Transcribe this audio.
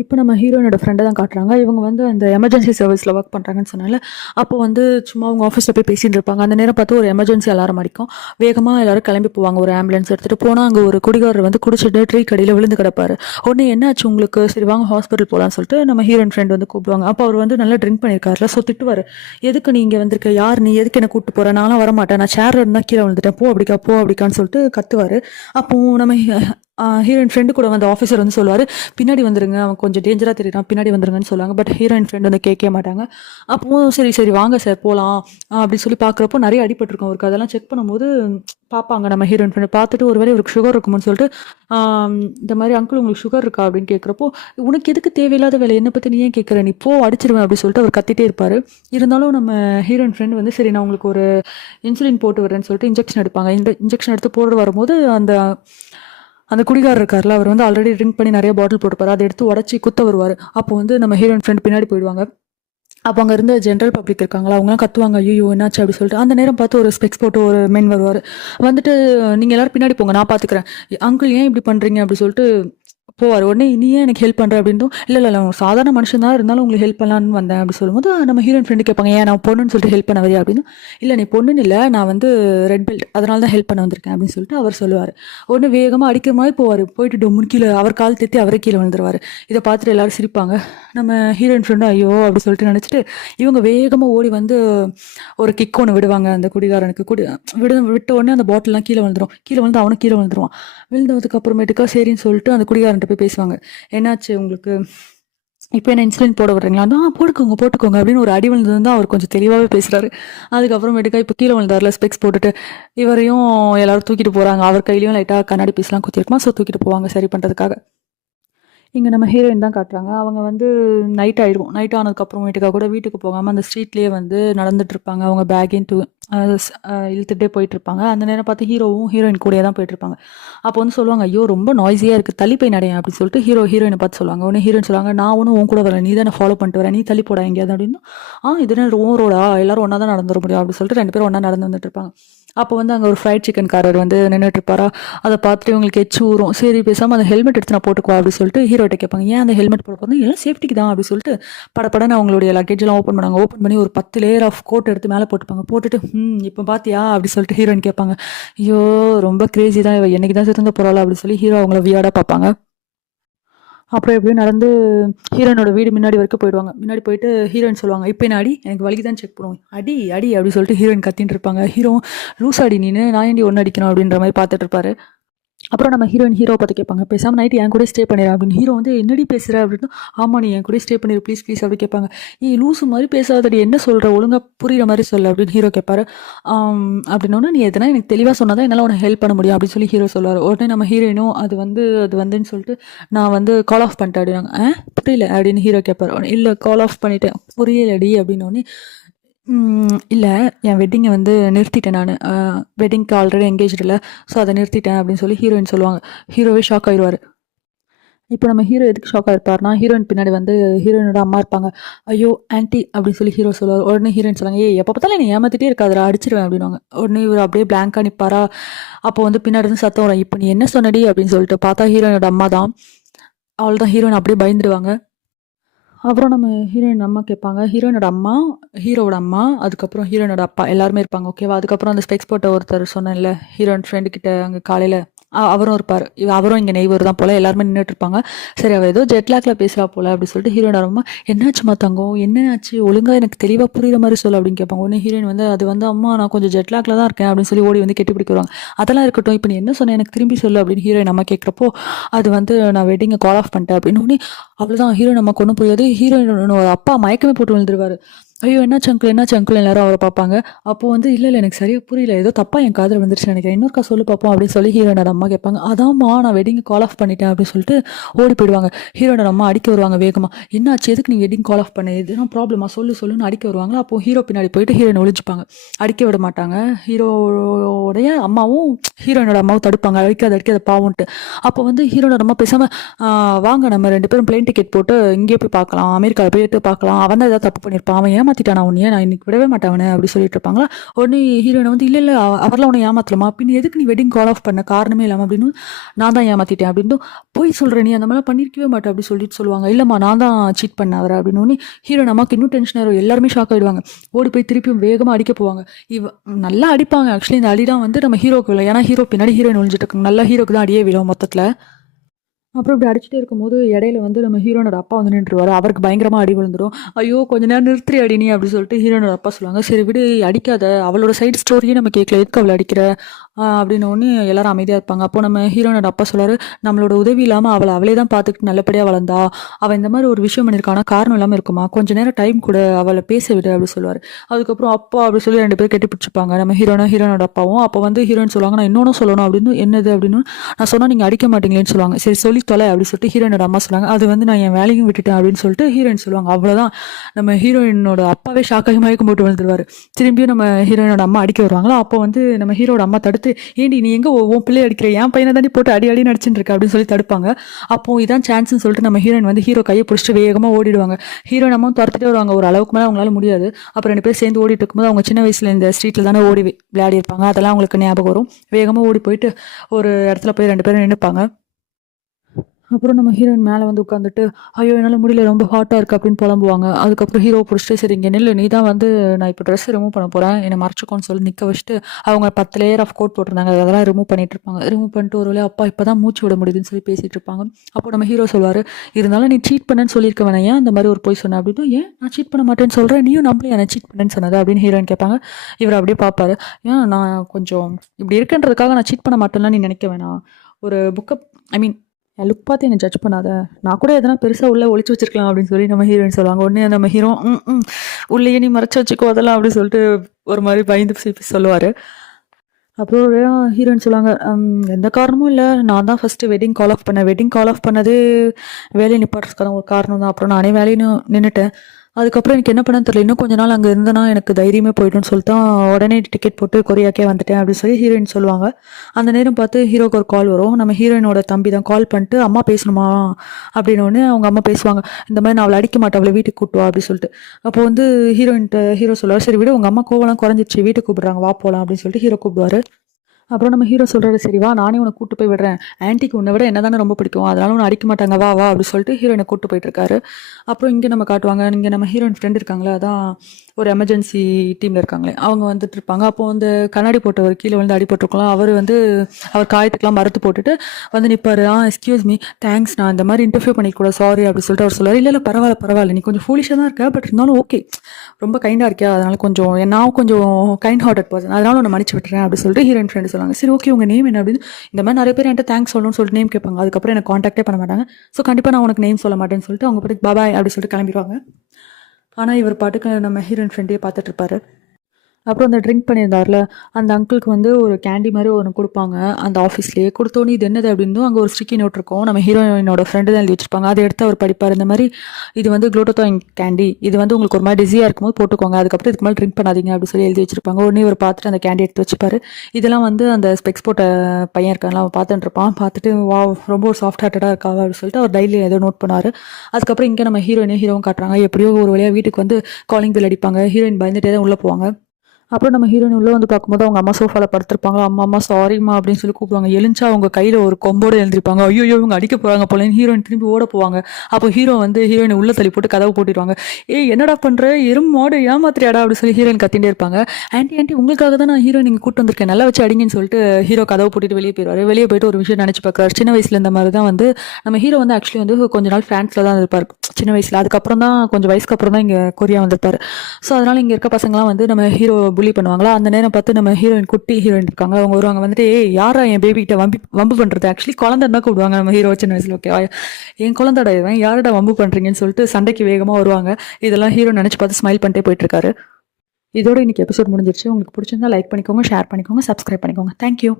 இப்போ நம்ம ஹீரோயினோட ஃப்ரெண்டை தான் காட்டுறாங்க. இவங்க வந்து அந்த எமர்ஜென்சி சர்வீஸில் ஒர்க் பண்ணுறாங்கன்னு சொன்னால, அப்போ வந்து சும்மா அவங்க ஆஃபீஸில் போய் பேசிட்டு இருப்பாங்க. அந்த நேரம் பார்த்து ஒரு எமர்ஜென்சி அலாரம் அடிக்கும். வேகமாக எல்லாரும் கிளம்பி போவாங்க. ஒரு ஆம்புலன்ஸ் எடுத்துகிட்டு போனால் அங்கே ஒரு குடிகாரர் வந்து குடிச்சிட்டு ட்ரீ கடியில் விழுந்து கிடப்பாரு. உடனே என்னாச்சு உங்களுக்கு, சரி வாங்க ஹாஸ்பிட்டல் போகலான்னு சொல்லிட்டு நம்ம ஹீரோயின் ஃப்ரெண்ட் வந்து கூப்பிடுவாங்க. அப்போ அவர் வந்து நல்லா ட்ரிங்க் பண்ணியிருக்காருல, ஸோ திட்டுவார். எதுக்கு நீ இங்கே வந்திருக்க, யார் நீ, எதுக்கு என்ன கூப்பிட்டு போகிற, நானும் வரமாட்டேன், நான் சேர்ல இருந்தால் கீழே வந்துட்டேன், போ அப்படிக்கா போ அப்படிக்கான்னு சொல்லிட்டு கத்துவார். அப்போ நம்ம ஹீரோயின் ஃப்ரெண்டு கூட வந்து ஆஃபீஸர் வந்து சொல்லுவார், பின்னாடி வந்துருங்க, அவன் கொஞ்சம் டேஞ்சராக தெரியுறான், பின்னாடி வந்துருங்கன்னு சொல்லுவாங்க. பட் ஹீரோயின் ஃப்ரெண்ட் வந்து கேட்க மாட்டாங்க. அப்போவும் சரி சரி வாங்க சார் போகலாம் அப்படின்னு சொல்லி பார்க்குறப்போ நிறைய அடிபட்டிருக்கும் அவருக்கு. அதெல்லாம் செக் பண்ணும்போது பார்ப்பாங்க நம்ம ஹீரோயின் ஃப்ரெண்ட் பார்த்துட்டு, ஒருவேளை இவருக்கு சுகர் இருக்கும்னு சொல்லிட்டு இந்த மாதிரி அங்கிள் உங்களுக்கு சுகர் இருக்கா அப்படின்னு கேட்குறப்போ, உனக்கு எதுக்கு தேவையில்லாத வேலை, என்னை பற்றி நீ ஏன் கேட்குற, நீ போ அடிச்சிருவேன் அப்படின்னு சொல்லிட்டு அவர் கத்திட்டே இருப்பார். இருந்தாலும் நம்ம ஹீரோயின் ஃப்ரெண்ட் வந்து சரி நான் உங்களுக்கு ஒரு இன்சுலின் போட்டு வரேன்னு சொல்லிட்டு இன்ஜெக்ஷன் எடுப்பாங்க. இந்த இன்ஜெக்ஷன் எடுத்து போடுற வரும்போது அந்த அந்த குடிகாரர் இருக்கார்ல, அவர் வந்து ஆல்ரெடி ட்ரிங்க் பண்ணி நிறைய பாட்டில் போட்டுப்பாரு. அதை எடுத்து உடச்சி குத்த வருவார். அப்போ வந்து நம்ம ஹீரோயின் ஃப்ரெண்ட் பின்னாடி போயிடுவாங்க. அப்போ அங்கே இருந்த ஜென்ரல் பப்ளிக் இருக்காங்களா, அவங்களாம் கத்துவாங்க, ஐயோ என்னாச்சு அப்படி சொல்லிட்டு. அந்த நேரம் பார்த்து ஒரு ஸ்பெக்ஸ் போட்டு ஒரு மென் வருவார். வந்துட்டு நீங்கள் எல்லாரும் பின்னாடி போங்க, நான் பார்த்துக்கிறேன், அங்கிள் ஏன் இப்படி பண்ணுறீங்க அப்படி சொல்லிட்டு போவார். உடனே நீ ஏன் எனக்கு ஹெல்ப் பண்ணுற அப்படின்ட்டும், இல்லை ஒரு சாதாரண மனுஷன் தான், இருந்தாலும் உங்களுக்கு ஹெல்ப் பண்ணலான்னு வந்தேன் அப்படி சொல்லும்போது நம்ம ஹீரோயின் ஃப்ரெண்டு கேட்பாங்க, ஏன் நான் பொண்ணுன்னு சொல்லிட்டு ஹெல்ப் பண்ண வரியா அப்படின்னு. இல்லை நீ பொண்ணுன்னு இல்லை, நான் வந்து ரெட் பெல்ட், அதனால தான் ஹெல்ப் பண்ண வந்திருக்கேன் அப்படின்னு சொல்லிட்டு அவர் சொல்லுவார். உடனே வேகமாக அடிக்கிற மாதிரி போவார். போயிட்டு டொம்முன்னு கீழே அவர் கால் தேத்தி அவரே கீழே விழுந்துருவார். இதை பார்த்துட்டு எல்லாரும் சிரிப்பாங்க. நம்ம ஹீரோயின் ஃப்ரெண்டும் ஐயோ அப்படி சொல்லிட்டு நினச்சிட்டு இவங்க வேகமாக ஓடி வந்து ஒரு கிக் ஒன்று விடுவாங்க அந்த குடிகாரனுக்கு. விட்ட உடனே அந்த பாட்டில்லாம் கீழே விழுந்துரும். கீழே விழுந்து அவனும் கீழே விழுந்துருவான். விழுந்ததுக்கு அப்புறமேட்டுக்கா சரின்னு சொல்லிட்டு அந்த குடிகாரன்ட்ட போய் பேசுவாங்க, என்னாச்சு உங்களுக்கு, இப்போ என்ன இன்சுலின் போட விடுறீங்களா, போட்டுக்கோங்க போட்டுக்கோங்க அப்படின்னு ஒரு அடி விழுந்தது தான் அவர் கொஞ்சம் தெளிவாகவே பேசுகிறாரு. அதுக்கப்புறமேட்டுக்கா இப்போ கீழே விழுந்தார்ல ஸ்பெக்ஸ் போட்டுட்டு, இவரையும் எல்லாரும் தூக்கிட்டு போகிறாங்க. அவர் கையிலையும் லைட்டாக கண்ணாடி பீஸ்லாம் குத்திருக்குமா, ஸோ தூக்கிட்டு போவாங்க சரி பண்ணுறதுக்காக. இங்கே நம்ம ஹீரோயின் தான் காட்டுறாங்க. அவங்க வந்து நைட் ஆயிடும். நைட் ஆனதுக்கப்புறமேட்டுக்கா கூட வீட்டுக்கு போகாமல் அந்த ஸ்ட்ரீட்லேயே வந்து நடந்துட்டு இருப்பாங்க. அவங்க பேக்கையும் இழுத்துட்டே போயிட்டு இருப்பாங்க. அந்த நேரம் பார்த்து ஹீரோவும் ஹீரோயின் கூடயே தான் போயிட்டு இருப்பாங்க. அப்போ வந்து சொல்லுவாங்க, ஐயோ ரொம்ப நாய்ஸியாக இருக்குது, தள்ளி போய் நடையேன் அப்படின்னு சொல்லிட்டு ஹீரோயினை பார்த்து சொல்லுவாங்க. உடனே ஹீரோயின் சொல்லுவாங்க, நான் ஒன்றும் உன் கூட வரேன், நீ தானே ஃபாலோ பண்ணிட்டு வரேன், நீ தள்ளி போடா எங்கேயாவது அப்படின்னு. இதுனா ரோடா, எல்லாரும் ஒன்றா தான் நடந்துட முடியும் அப்படின்னு சொல்லிட்டு 2 பேரும் ஒன்றா நடந்து வந்துட்டு இருப்பாங்க. அப்போ வந்து அங்கே ஒரு ஃப்ரைட் சிக்கன் காரர் வந்து நின்றுட்டு இருப்பாரா. அதை பார்த்துட்டு இவங்களுக்கு எச்சு ஊறும். சரி பேசாமல் அந்த ஹெல்மெட் எடுத்து நான் போட்டுக்குவா அப்படின்னு சொல்லிட்டு ஹீரோட்ட கேட்பாங்க, ஏன் அந்த ஹெல்மெட் போட போகிறோம், எல்லாம் சேஃப்டிக்கு தான் அப்படின்னு சொல்லிட்டு படப்படன்னு அவங்களுடைய லக்கேஜ் எல்லாம் ஓப்பன் பண்ணாங்க. ஓப்பன் பண்ணி ஒரு 10 லேயர் ஆஃப் கோட் எடுத்து மேலே போட்டுப்பாங்க. போட்டுட்டு இப்போ பார்த்தியா அப்படி சொல்லிட்டு ஹீரோயின் கேட்பாங்க, ஐயோ ரொம்ப கிரேசி தான் இவ, என்னைக்கு தான் சிறந்த போகிறாள் அப்படின்னு சொல்லி ஹீரோ அவங்கள வியாடாக பார்ப்பாங்க. அப்புறம் எப்படியும் நடந்து ஹீரோயினோட வீடு முன்னாடி வரைக்கும் போயிடுவாங்க. முன்னாடி போயிட்டு ஹீரோயின் சொல்லுவாங்க, இப்போ என்ன அடி, எனக்கு வலிக்கு தான் செக் பண்ணுவோம், அடி அடி அப்படி சொல்லிட்டு ஹீரோயின் கத்தின்னு இருப்பாங்க. ஹீரோ லூஸ் அடி நீனு, நான் ஏண்டி ஒன்று அடிக்கணும் அப்படின்ற மாதிரி பார்த்துட்டு இருப்பாரு. அப்புறம் நம்ம ஹீரோ பார்த்து கேட்பாங்க, பேசாமல் நைட்டு என் கூட ஸ்டே பண்ணிடு அப்படின்னு. ஹீரோ வந்து என்னடி பேசுகிற அப்படின்னு, ஆமா நீ என் கூட ஸ்டே பண்ணிடு ப்ளீஸ் ப்ளீஸ் அப்படி கேட்பாங்க. லூசு மாதிரி பேசாதடி, என்ன சொல்கிற, ஒழுங்காக புரியுற மாதிரி சொல்லு அப்படின்னு ஹீரோ கேட்பாரு. அப்படின்னோன்னா, நீ எதனா எனக்கு தெளிவாக சொன்னால் தான் என்னால் உனக்கு ஹெல்ப் பண்ண முடியும் அப்படின்னு சொல்லி ஹீரோ சொல்லுவார். உடனே நம்ம ஹீரோயினும் அது வந்துன்னு சொல்லிட்டு நான் வந்து கால் ஆஃப் பண்ணிட்டேன் அப்படின்னாங்க. புரியல அப்படின்னு ஹீரோ கேட்பார். இல்லை கால் ஆஃப் பண்ணிட்டேன், புரியலடி அப்படின்னோடனே, இல்லை என் வெட்டிங்கை வந்து நிறுத்திட்டேன் நான், வெட்டிங்க்கு ஆல்ரெடி எங்கேஜ் இல்லை, ஸோ அதை நிறுத்திட்டேன் அப்படின்னு சொல்லி ஹீரோயின் சொல்லுவாங்க. ஹீரோவே ஷாக் ஆயிடுவார். இப்போ நம்ம ஹீரோ எதுக்கு ஷாக் ஆயிருப்பார்னா, ஹீரோயின் பின்னாடி வந்து ஹீரோயினோட அம்மா இருப்பாங்க. ஐயோ ஆன்ட்டி அப்படின்னு சொல்லி ஹீரோ சொல்லுவார். உடனே ஹீரோயின் சொல்லுவாங்க, எப்போ பார்த்தாலும் நீ ஏமாத்திட்டே இருக்காதுடா, அடிச்சிருவேன் அப்படின்வாங்க. உடனே இவர் அப்படியே பிளாங்காக நிற்பாரா. அப்போ வந்து பின்னாடி இருந்து சத்தம் வரும், இப்போ நீ என்ன சொன்னடி அப்படின்னு சொல்லிட்டு பார்த்தா ஹீரோயினோட அம்மா தான். அவள் தான். ஹீரோயின் அப்படியே பயந்துடுவாங்க. அப்புறம் நம்ம ஹீரோயின் அம்மா கேட்பாங்க, ஹீரோயினோட அம்மா, ஹீரோவோட அம்மா, அதுக்கப்புறம் ஹீரோயினோட அப்பா எல்லாருமே இருப்பாங்க. ஓகேவா. அதுக்கப்புறம் அந்த ஸ்பெக்ஸ் போட்ட ஒருத்தர் சொன்னேன்ல, ஹீரோயின் ஃப்ரெண்டு கிட்ட அங்கே காலையில் அவரும் இருப்பார். அவரும் இங்கே நெய்வர் தான் போல். எல்லாருமே நின்றுட்டு இருப்பாங்க. சரி அவள் ஏதோ ஜெட்லாக்ல பேசுகிறா போல் அப்படி சொல்லிட்டு ஹீரோயின் அம்மா, என்னாச்சுமா தங்கம், என்னாச்சு, ஒழுங்காக எனக்கு தெளிவாக புரியுற மாதிரி சொல்லு அப்படின்னு கேட்பாங்க. உடனே ஹீரோயின் வந்து அது வந்து அம்மா நான் கொஞ்சம் ஜெட்லாக்ல தான் இருக்கேன் அப்படின்னு சொல்லி ஓடி வந்து கெட்டி பிடிக்கிறாங்க. அதெல்லாம் இருக்கட்டும், இப்போ நீ என்ன சொன்ன எனக்கு திரும்பி சொல்லு அப்படின்னு ஹீரோயின் அம்மா கேட்குறப்போ, அது வந்து நான் வெட்டிங்கை கால் ஆஃப் பண்ணிட்டேன் அப்படின்னு. உடனே அவ்வளோதான், ஹீரோயின் நமக்கு ஒன்றும் புரியாது. ஹீரோயினோட அப்பா மயக்கமே போட்டு விழுந்துருவாரு. ஐயோ என்ன சங்கிள் எல்லாரும் அவரை பார்ப்பாங்க. அப்போ வந்து இல்லை எனக்கு சரியாக புரியல, ஏதோ தப்பா என் காதில் வந்துருச்சு நினைக்கிறேன், இன்னொருக்கா சொல்லி பார்ப்போம் அப்படின்னு சொல்லி ஹீரோனோட அம்மா கேட்பாங்க. அதாம்மா நான் வெட்டிங்கை கால் ஆஃப் பண்ணிட்டேன் அப்படின்னு சொல்லிட்டு ஓடி போயிடுவாங்க. ஹீரோனோட அம்மா அடிக்க வருவாங்க வேகமாக. என்னாச்சு, எதுக்கு நீ வெட்டிங் கால் ஆஃப் பண்ண, எதுனா ப்ராப்ளமா, சொல்லுன்னு அடிக்க வருவாங்க. அப்போ ஹீரோ பின்னாடி போயிட்டு ஹீரோயின் ஒழிச்சுப்பாங்க. அடிக்க விட மாட்டாங்க. ஹீரோடைய அம்மாவும் ஹீரோயினோட அம்மாவும் தடுப்பாங்க, அடிக்காத பாவம்ட்டு. அப்போ வந்து ஹீரோனோட அம்மா பேசாமல், வாங்க நம்ம 2 பேரும் பிளேன் டிக்கெட் போட்டு இங்கேயே போய் பார்க்கலாம், அமெரிக்காவில் போயிட்டு பார்க்கலாம், அவன் தான் ஏதாவது தப்பு பண்ணியிருப்பான், அவன் ஏமாத்திட்டானா உன்னைய, நான் இன்னைக்கு விடவே மாட்டேன் அவனை அப்படி சொல்லிட்டு இருப்பாங்களா. உடனே ஹீரோயின் வந்து இல்ல அவர்லாம் உன்னை ஏமாத்தலாமா, பின் எதுக்கு நீ வெட்டிங் கால் ஆஃப் பண்ண காரணமே இல்லாம அப்படின்னு. நான் தான் ஏமாத்திட்டேன் அப்படின்னு. போய் சொல்ற நீ அந்த மாதிரிலாம் பண்ணிருக்கவே மாட்டேன் அப்படி சொல்லிட்டு சொல்லுவாங்க. இல்லம்மா நான் தான் சீட் பண்ண அவரை அப்படின்னு. ஹீரோயின் அம்மாவுக்கு இன்னும் டென்ஷன் ஆயிரும். எல்லாருமே ஷாக் ஆயிடுவாங்க. ஓடி போய் திருப்பியும் வேகமா அடிக்க போவாங்க. நல்லா அடிப்பாங்க. ஆக்சுவலி இந்த அடிதான் வந்து நம்ம ஹீரோக்கு இல்லை, ஏன்னா ஹீரோ பின்னாடி ஹீரோயின் ஒழிஞ்சிட்டு இருக்காங்க. நல்லா ஹீரோக்கு தான் அடியே விழும் மொத்தத்துல. அப்புறம் இப்படி அடிச்சுட்டே இருக்கும்போது இடையில வந்து நம்ம ஹீரோனோட அப்பா வந்து நின்றுவாரு. அவருக்கு பயங்கரமா அடி விழுந்துரும். ஐயோ கொஞ்ச நேரம் நிறுத்தி அடி நீ அப்படி சொல்லிட்டு ஹீரோனோட அப்பா சொல்லுவாங்க. சரி விடு அடிக்காத, அவளோட சைடு ஸ்டோரியே நம்ம கேட்கல, எதுக்கு அவளை அடிக்கிற அப்படின்னு ஒன்று எல்லாரும் அமைதியாக இருப்பாங்க. அப்போ நம்ம ஹீரோனோட அப்பா சொல்றாரு, நம்மளோட உதவி இல்லாமல் அவளே தான் பார்த்துக்கிட்டு நல்லபடியாக வளர்ந்தா, அவள் இந்த மாதிரி ஒரு விஷயம் பண்ணியிருக்கானா காரணம் இல்லாமல் இருக்குமா, கொஞ்ச நேரம் டைம் கூட அவளை பேச விடு அப்படி சொல்லுவார். அதுக்கப்புறம் அப்பா அப்படி சொல்லி 2 பேர் கட்டி பிடிச்சிப்பாங்க, நம்ம ஹீரோனோட அப்பாவும். அப்போ வந்து ஹீரோயின் சொல்லுவாங்க, நான் இன்னொன்னு சொல்லணும் அப்படின்னு. என்னது அப்படின்னு. நான் சொன்னால் நீங்கள் அடிக்க மாட்டீங்களேன்னு சொல்லுவாங்க. சரி சொல்லி தொலை அப்படி சொல்லிட்டு ஹீரோயினோட அம்மா சொல்லுவாங்க. அது வந்து நான் என் வேலையும் விட்டுட்டேன் அப்படின்னு சொல்லிட்டு ஹீரோயின் சொல்லுவாங்க. அவ்வளோதான், நம்ம ஹீரோயினோட அப்பாவே ஷாக்காகி மயக்கம் போட்டு விழுந்துருவாரு. திரும்பியும் நம்ம ஹீரோயினோட அம்மா அடிக்க வருவாங்களா. அப்போ வந்து நம்ம ஹீரோட அம்மா தடுத்து, ஏண்டி நீ எங்கே உன் பிள்ளை அடிக்கிற, என் பையனை தாண்டி போட்டு அடி நடிச்சுட்டு இருக்க அப்படின்னு சொல்லி தடுப்பாங்க. அப்போ இதான் சான்ஸ்னு சொல்லிட்டு நம்ம ஹீரோயின் வந்து ஹீரோ கையை பிடிச்சிட்டு வேகமாக ஓடிடுவாங்க. ஹீரோயின் அம்மா துரத்துட்டே வருவாங்க. ஒரு அளவுக்கு மேலே அவங்களால முடியாது. அப்புறம் 2 பேர் சேர்ந்து ஓடிட்டு இருக்கும்போது அவங்க சின்ன வயசுல இந்த ஸ்ட்ரீட்ல தானே ஓடி விளையாடி இருப்பாங்க, அதெல்லாம் அவங்களுக்கு ஞாபகம் வரும். வேகமாக ஓடி போயிட்டு ஒரு இடத்துல போய் 2 பேரும் நின்றுப்பாங்க. அப்புறம் நம்ம ஹீரோயின் மேலே வந்து உட்காந்துட்டு, ஐயோ என்னால் முடியல ரொம்ப ஹாட்டாக இருக்குது அப்படின்னு புலம்புவாங்க. அதுக்கப்புறம் ஹீரோ பிடிச்சிட்டு, சரி இங்கே நில்லு, நீ தான் வந்து நான் இப்போ ட்ரெஸ் ரிமூவ் பண்ண போகிறேன், என்னை மறைச்சிக்கோன்னு சொல்லி நிற்க வச்சுட்டு அவங்க 10 லேயர் ஆஃப் கோட் போட்டிருந்தாங்க, அதெல்லாம் ரிமூவ் பண்ணிட்டு இருப்பாங்க. ரிமூவ் பண்ணிட்டு ஒரு வேலையை அப்பா இப்போ தான் மூச்சு விட முடியுதுன்னு சொல்லி பேசிகிட்டு இருப்பாங்க. அப்போ நம்ம ஹீரோ சொல்லுவார், இருந்தாலும் நீ சீட் பண்ணேன்னு சொல்லியிருக்க வேணாம், ஏன் அந்த மாதிரி ஒரு போய் சொன்ன அப்படின்னு. ஏன் நான் சீட் பண்ண மாட்டேன்னு சொல்கிறேன், நீயும் நம்மளே என்ன சீட் பண்ணேன்னு சொன்னது அப்படின்னு ஹீரோயின் கேட்பாங்க. இவர் அப்படியே பார்ப்பாரு, ஏன் நான் கொஞ்சம் இப்படி இருக்குன்றதுக்காக நான் சீட் பண்ண மாட்டேன்லாம் நீ நினைக்க வேணாம், ஒரு புக்கை என் லுக் பார்த்து என்னை ஜட்ஜ் பண்ணாத, நான் கூட எதனா பெருசாக உள்ளே ஒளிச்சு வச்சிருக்கலாம் அப்படின்னு சொல்லி நம்ம ஹீரோயின் சொல்லுவாங்க. உடனே நம்ம ஹீரோ உள்ளேயே நீ மறைச்சு வச்சுக்கோ அதெல்லாம் அப்படின்னு சொல்லிட்டு ஒரு மாதிரி பயந்து சொல்லுவார். அப்புறம் ஹீரோயின் சொல்லுவாங்க, எந்த காரணமும் இல்லை, நான் தான் ஃபஸ்ட்டு வெட்டிங் கால் ஆஃப் பண்ணேன், வெட்டிங் கால் ஆஃப் பண்ணதே வேலையை நிப்பாட்டுறதுக்கான ஒரு காரணம் தான், அப்புறம் நானே வேலையை நின்றுட்டேன், அதுக்கப்புறம் எனக்கு என்ன பண்ணன்னு தெரியல, இன்னும் கொஞ்ச நாள் அங்கே இருந்தேன்னா எனக்கு தைரியமே போய்ட்டுன்னு சொல்லிட்டு உடனே டிக்கெட் போட்டு கொரியாக்கே வந்துட்டேன் அப்படின்னு சொல்லி ஹீரோயின் சொல்லுவாங்க. அந்த நேரம் பார்த்து ஹீரோக்கு ஒரு கால் வரும். நம்ம ஹீரோயினோட தம்பி தான் கால் பண்ணிட்டு, அம்மா பேசணுமா அப்படின்னு ஒன்று அவங்க அம்மா பேசுவாங்க. இந்த மாதிரி நான் அவளை அடிக்க மாட்டேன், அவளை வீட்டுக்கு கூட்டுவா அப்படின்னு சொல்லிட்டு. அப்போ வந்து ஹீரோ சொல்லுவார், சரி விட உங்கள் அம்மா கோவலாம் குறைஞ்சிச்சு, வீட்டுக்கு கூப்பிடுறாங்க வா போகலாம் அப்படின்னு சொல்லிட்டு ஹீரோ கூப்பிடுவாரு. அப்புறம் நம்ம ஹீரோ சொல்கிறாரு, சரி வா நானே உன்னை கூட்டு போய் விடுறேன், ஆன்ட்டிக்கு உன்னை விட என்ன தானே ரொம்ப பிடிக்கும், அதனால உன்னை அடிக்க மாட்டாங்க வா வா அப்படி சொல்லிட்டு ஹீரோயினை கூட்டு போயிட்டு இருக்காரு. அப்புறம் இங்கே நம்ம காட்டுவாங்க, இங்கே நம்ம ஹீரோயின் ஃப்ரெண்ட் இருக்காங்களே, அதான் ஒரு எமர்ஜென்சி டீமில் இருக்காங்களே, அவங்க வந்துட்டு இருப்பாங்க. அப்போ வந்து கண்ணாடி போட்டவர் கீழே வந்து அடிபட்டுருக்கலாம், அவர் காயத்துக்கெலாம் மறுத்து போட்டுட்டு வந்து நிற்பார். எக்ஸ்கியூஸ் மீ, தேங்க்ஸ், நான் இந்த மாதிரி இன்டர்ஃபியூ பண்ணிக்கூட சாரி அப்படி சொல்லிட்டு அவர் சொல்லுவார். இல்லை பரவாயில்ல நீ கொஞ்சம் ஃபூலிஷாக தான் இருக்க, பட் இருந்தாலும் ஓகே, ரொம்ப கைண்டாக இருக்கியா, அதனால கொஞ்சம் நான் கொஞ்சம் கைண்ட் ஹார்ட்டட் பர்சன், அதனால உன்னை மன்னிச்சு விட்டுறேன் அப்படி சொல்லிட்டு ஹீரோயின் ஃப்ரெண்டு சொல்லுவாங்க. சரி ஓகே உங்கள் நேம் என்ன அப்படின்னு. இந்த மாதிரி நிறைய பேர் என்கிட்ட தேங்க்ஸ் சொல்லணும்னு சொல்லிட்டு நேம் கேட்பாங்க. அதுக்கப்புறம் எனக்கு காண்டாக்டே பண்ண மாட்டாங்க. ஸோ கண்டிப்பாக நான் உனக்கு நேம் சொல்ல மாட்டேன்னு சொல்லிட்டு அவங்க பாட்டுக்கு பாபாய் அப்படி சொல்லிட்டு கிளம்பிடுவாங்க. ஆனால் இவர் பாட்டுக்கு நம்ம ஹீரோயின் ஃப்ரெண்டையே பார்த்துட்டு இருப்பாரு. அப்புறம் அந்த ட்ரிங்க் பண்ணியிருந்தார்ல, அந்த அங்கிளுக்கு வந்து ஒரு கேண்டி மாதிரி ஒன்று கொடுப்பாங்க அந்த ஆஃபீஸ்லேயே. கொடுத்தோன்னே இது என்னது அப்படின்னு அங்கே ஒரு ஸ்டிக்கி நோட் இருக்கும், நம்ம ஹீரோயினோட ஃப்ரெண்டு தான் எழுதி வச்சிருப்பாங்க. அதை எடுத்து அவர் படிப்பார். இந்த மாதிரி இது வந்து குளூட்டோதான் கேண்டி, இது வந்து உங்களுக்கு ஒரு மாதிரி டிஸியாக இருக்கும்போது போட்டுக்கோங்க, அதுக்கப்புறம் இதுக்கு மேலே ட்ரிங்க் பண்ணாதீங்க அப்படி சொல்லி எழுதி வச்சிருப்பாங்க. உடனே இவர் பார்த்துட்டு அந்த கேண்டி எடுத்து வச்சுப்பாரு. இதெல்லாம் வந்து அந்த ஸ்பெக்ஸ் போட்ட பையன் இருக்கான்லாம் அவன் பார்த்துட்டு இருப்பான். பார்த்துட்டு வா ரொம்ப ஒரு சாஃப்ட் ஹார்ட்டடாக இருக்கா அப்படின்னு சொல்லிட்டு அவர் டைரியில் ஏதோ நோட் பண்ணுவார். அதுக்கப்புறம் இங்கே நம்ம ஹீரோவும் காட்டுறாங்க. எப்படியோ ஒரு வழியாக வீட்டுக்கு வந்து காலிங் பில் அடிப்பாங்க. ஹீரோயின் பயந்துட்டே தான் உள்ளே போவாங்க. அப்புறம் நம்ம ஹீரோயின் உள்ளே வந்து பார்க்கும்போது அவங்க அம்மா சோஃபாவில் படுத்திருப்பாங்க. அம்மா சாரிம்மா அப்படின்னு சொல்லி கூப்பிடுவாங்க. எழுந்தா அவங்க கையில் ஒரு கொம்போடு எழுந்திருப்பாங்க. ஐயோ இவங்க அடிக்க போகிறாங்க போலேன்னு ஹீரோயின் திரும்பி ஓட போவாங்க. அப்போ ஹீரோ வந்து ஹீரோயின் உள்ள தள்ளி போட்டு கதவை போட்டுடுவாங்க. என்னடா பண்ணுற எறும் மாடு ஏமாத்திரியாடா அப்படி சொல்லி ஹீரோயின் கத்திட்டே இருப்பாங்க. ஆண்டி உங்களுக்காக தான் நான் ஹீரோயின் இங்கே கூட்டு வந்திருக்கேன், நல்லா வச்சு அடிங்கன்னு சொல்லிட்டு ஹீரோ கதவை போட்டுட்டு வெளியே போயிடுவார். வெளியே போயிட்டு ஒரு விஷயம் நினச்சி பார்க்குறாரு. சின்ன வயசில் இந்த மாதிரி தான் வந்து நம்ம ஹீரோ வந்து ஆக்சுவலி வந்து கொஞ்ச நாள் ஃப்ரான்ஸில் தான் இருப்பார் சின்ன வயசில். அதுக்கப்புறம் தான் கொஞ்சம் வயசுக்கு அப்புறம் தான் இங்கே கொரியா வந்திருப்பார். ஸோ அதனால் இங்கே இருக்க பசங்களாம் வந்து நம்ம ஹீரோ புலி பண்ணுவாங்களா. அந்த நேரம் பார்த்து நம்ம குட்டி ஹீரோயின் இருக்காங்க, அவங்க வருவாங்க. வந்துட்டு யாரா என் பேபி கிட்ட வம்பு பண்றது, ஆக்சுவலி குழந்தை தான் கூப்பிடுவாங்க நம்ம ஹீரோ சின்ன வயசுல. ஓகே என் குழந்தைடா இவன், யாரடா வம்பு பண்றீங்கன்னு சொல்லிட்டு சண்டைக்கு வேகமா வருவாங்க. இதெல்லாம் ஹீரோ நினைச்சு பார்த்து ஸ்மைல் பண்ணிட்டே போயிட்டு இருக்காரு. இதோட இன்னைக்கு எபிசோட் முடிஞ்சிருச்சு. உங்களுக்கு பிடிச்சிருந்தா லைக் பண்ணிக்கோங்க, ஷேர் பண்ணிக்கோங்க, சப்ஸ்கிரைப் பண்ணிக்கோங்க. தேங்க்யூ.